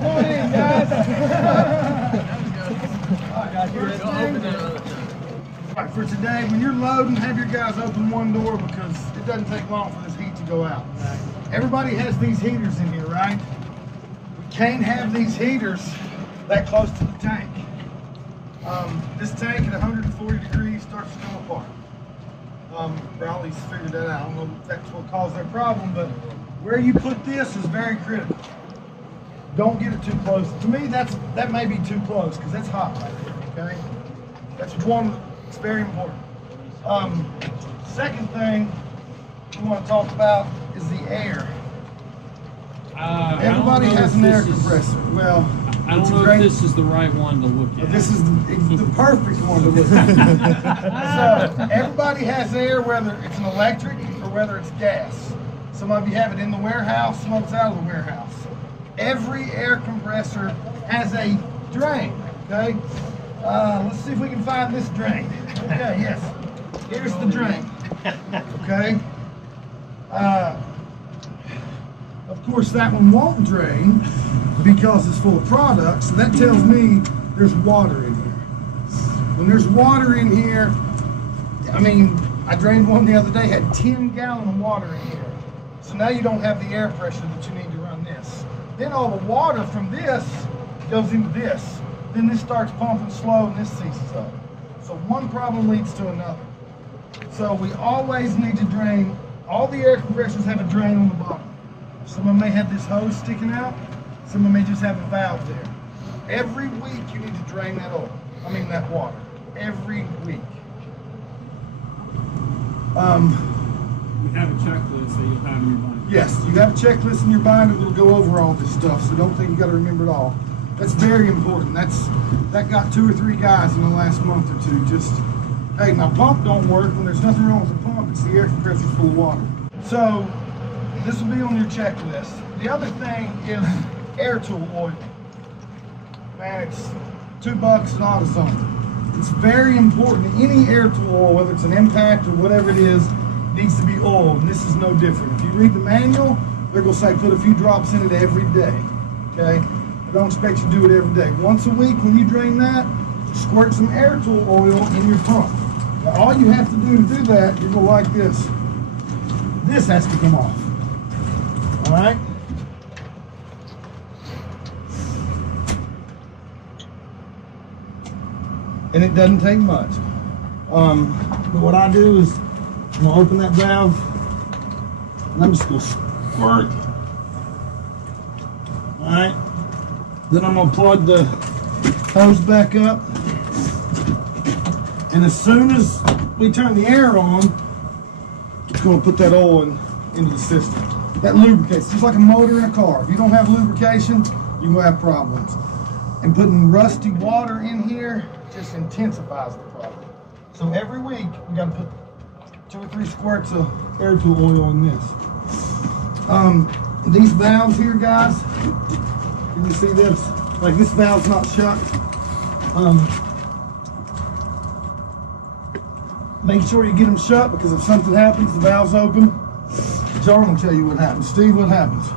Come on in, guys. All right, for today, when you're loading, have your guys open one door because it doesn't take long for this heat to go out. Everybody has these heaters in here, right? We can't have these heaters that close to the tank. This tank at 140 degrees starts to come apart. Rowley's figured that out. I don't know if that's what caused their problem, but where you put this is very critical. Don't get it too close. To me, that may be too close because that's hot right there, okay? That's one, it's very important. Second thing we want to talk about is the air. Everybody has an air compressor. Well, I don't know if this is the right one to look at. This is the perfect one to look at. So everybody has air, whether it's an electric or whether it's gas. Some of you have it in the warehouse, some of it's out of the warehouse. Every air compressor has a drain, okay? Let's see if we can find this drain. Okay, yes. Here's the drain, okay? Of course, that one won't drain because it's full of product, so that tells me there's water in here. When there's water in here, I mean, I drained one the other day, had 10 gallons of water in here. So now you don't have the air pressure that you need to run this. Then all the water from this goes into this. Then this starts pumping slow and this ceases up. So one problem leads to another. So we always need to drain. All the air compressors have a drain on the bottom. Some of them may have this hose sticking out. Some of them may just have a valve there. Every week you need to drain that oil. I mean that water. Every week. We have a checklist that you'll have in your binder. Yes, you have a checklist in your binder that'll go over all this stuff, so don't think you got to remember it all. That's very important. That got 2 or 3 guys in the last month or two. Just, hey, my pump don't work. When there's nothing wrong with the pump, it's the air compressor's full of water. So this will be on your checklist. The other thing is air tool oil. Man, it's $2 an AutoZone. It's very important. Any air tool oil, whether it's an Impact or whatever it is, needs to be oiled, and this is no different. If you read the manual, they're going to say put a few drops in it every day, okay? I don't expect you to do it every day. Once a week, when you drain that, squirt some air tool oil in your pump. Now, all you have to do that, you're going to like this. This has to come off, all right? And it doesn't take much. But what I do is I'm gonna open that valve and I'm just gonna squirt. Alright. Then I'm gonna plug the hose back up. And as soon as we turn the air on, it's gonna put that oil into the system. That lubricates, just like a motor in a car. If you don't have lubrication, you're gonna have problems. And putting rusty water in here just intensifies the problem. So every week, we gotta put 2 or 3 squirts of air tool oil in this. These valves here, guys, can you see this? Like this valve's not shut. Make sure you get them shut because if something happens, the valve's open. John will tell you what happens. Steve, what happens?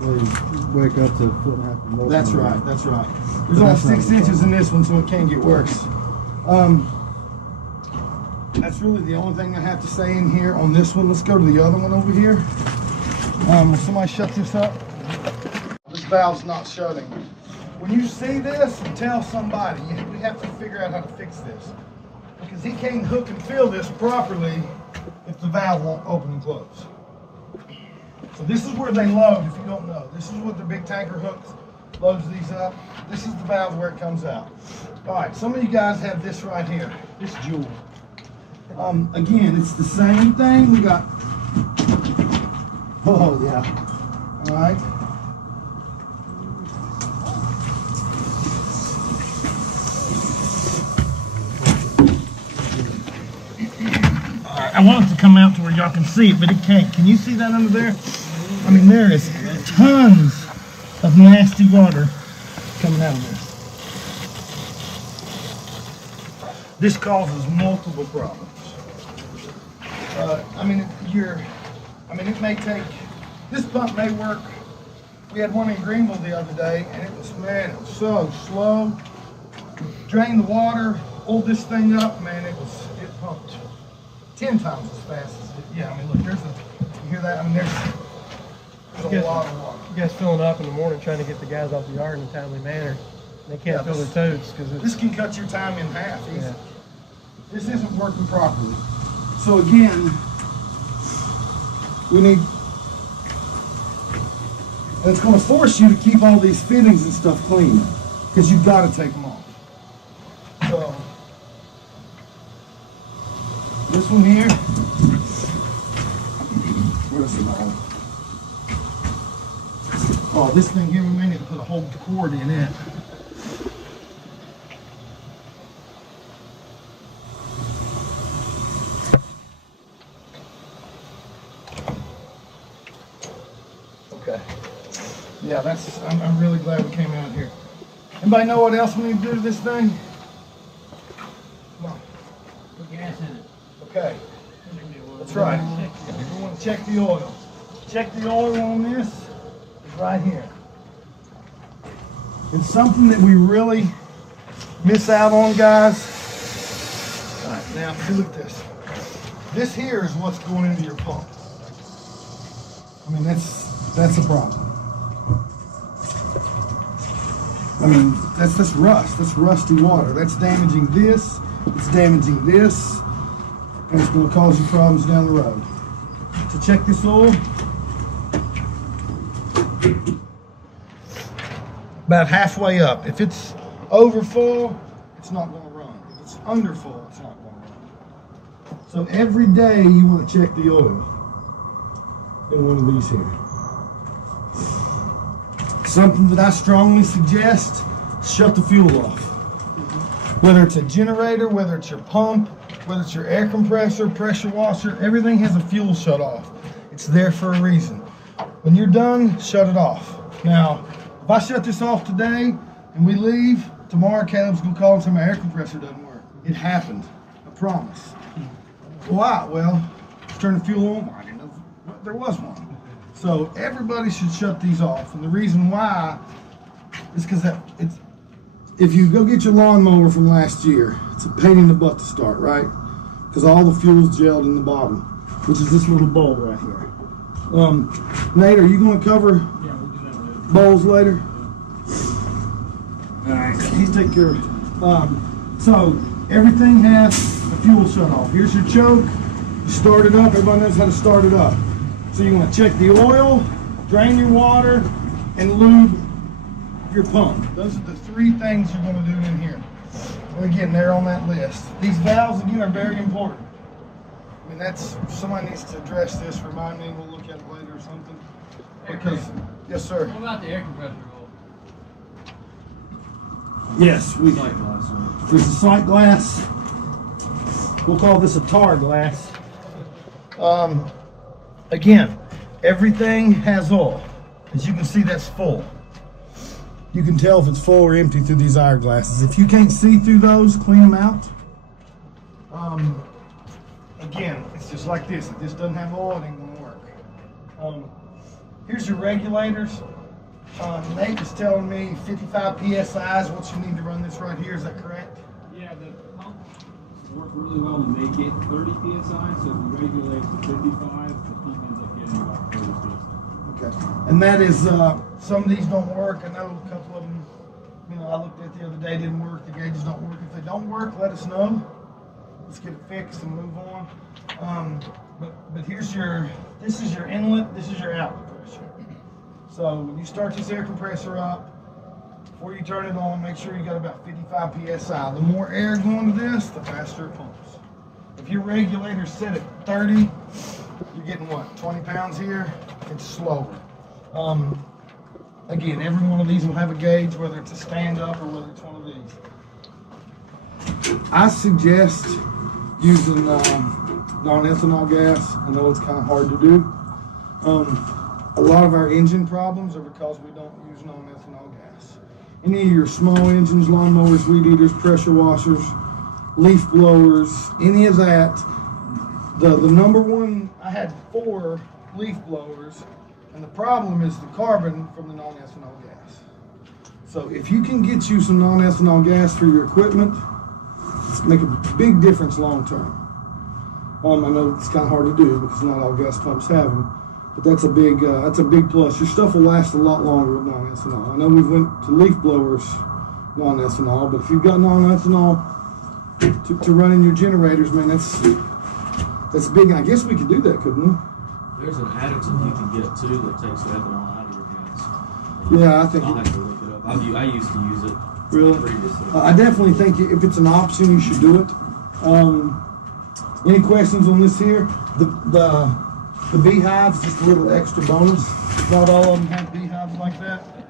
Well, you wake up to a foot and a half more. That's right, that's right. There's only 6 inches in this one, so it can get worse. That's really the only thing I have to say in here on this one. Let's go to the other one over here. Will somebody shut this up? This valve's not shutting. When you see this, tell somebody. We have to figure out how to fix this. Because he can't hook and fill this properly if the valve won't open and close. So this is where they load, if you don't know. This is what the big tanker hooks loads these up. This is the valve where it comes out. All right, some of you guys have this right here, this jewel. Again, it's the same thing. We got, oh yeah, all right. All right, I want it to come out to where y'all can see it, but it can't. Can you see that under there? I mean, there is tons of nasty water coming out of this. This causes multiple problems. I mean, it may take, this pump may work We had one in Greenville the other day, and it was so slow. Drained the water, pulled this thing up, man, it pumped 10 times as fast as it. Yeah, I mean, look, you hear that? I mean, there's a lot of water. You guys filling up in the morning trying to get the guys off the yard in a timely manner. They can't fill their totes because This can cut your time in half easy. Yeah. This isn't working properly. So again, we need, and it's going to force you to keep all these fittings and stuff clean because you've got to take them off. So this one here, where's it all? Oh, this thing here, we may need to put a whole cord in it. Okay. Yeah, I'm really glad we came out here. Anybody know what else we need to do to this thing? Come on. Put gas in it. Okay. That's right. We want to check the oil. Check the oil on this is right here. It's something that we really miss out on, guys. All right, now look at this. This here is what's going into your pump. I mean, that's a problem. I mean, that's rust. That's rusty water. That's damaging this. It's damaging this. And it's going to cause you problems down the road. To check this oil, about halfway up. If it's over full, it's not going to run. If it's under full, it's not going to run. So every day you want to check the oil in one of these here. Something that I strongly suggest, shut the fuel off. Whether it's a generator, whether it's your pump, whether it's your air compressor, pressure washer, everything has a fuel shut off. It's there for a reason. When you're done, shut it off. Now, if I shut this off today and we leave, tomorrow Caleb's gonna call and say my air compressor doesn't work. It happened, I promise. Why? Well, turn the fuel on. I didn't know there was one. So everybody should shut these off. And the reason why is because if you go get your lawnmower from last year, it's a pain in the butt to start, right? Because all the fuel's gelled in the bottom, which is this little bowl right here. Nate, are you going to cover Yeah, we'll do that later. bowls later? All right, he's take care of it. So everything has a fuel shut off. Here's your choke. You start it up. Everybody knows how to start it up. So you want to check the oil, drain your water, and lube your pump. Those are the three things you're going to do in here. And again, they're on that list. These valves, again, are very important. I mean, somebody needs to address this. Remind me, we'll look at it later or something. Because, yes, sir. What about the air compressor oil? Yes, there's a sight glass. We'll call this a tar glass. Again, everything has oil. As you can see, that's full. You can tell if it's full or empty through these eye glasses. If you can't see through those, clean them out. Again, it's just like this. If this doesn't have oil, it ain't gonna work. Here's your regulators. Nate was telling me 55 PSI is what you need to run this right here. Is that correct? Yeah, the pump works really well to make it 30 psi. So if you regulate to 55, the pump ends up getting about 30 psi. Okay. And that is, some of these don't work. I know a couple of them, I looked at the other day, didn't work. The gauges don't work. If they don't work, let us know. Let's get it fixed and move on. But this is your inlet, this is your outlet pressure. So when you start this air compressor up, before you turn it on, make sure you got about 55 PSI. The more air going to this, the faster it pumps. If your regulator's set at 30, you're getting what, 20 pounds here? It's slower. Again, every one of these will have a gauge, whether it's a stand-up or whether it's one of these. I suggest using non-ethanol gas. I know it's kind of hard to do. A lot of our engine problems are because we don't use non-ethanol gas. Any of your small engines, lawnmowers, weed eaters, pressure washers, leaf blowers, any of that, the number one, I had 4 leaf blowers And the problem is the carbon from the non-ethanol gas. So if you can get you some non-ethanol gas for your equipment, it's make a big difference long term. I know it's kind of hard to do because not all gas pumps have them, but that's a big plus. Your stuff will last a lot longer with non-ethanol. I know we've went to leaf blowers non-ethanol, but if you've got non-ethanol to run in your generators, man, that's big. And I guess we could do that, couldn't we? There's an additive you can get too that takes ethanol out of your gas. Yeah, I think I'll have to look it up. I used to use it really. previously. I definitely think if it's an option, you should do it. Any questions on this here? The beehives, just a little extra bonus. Not all of them have beehives like that.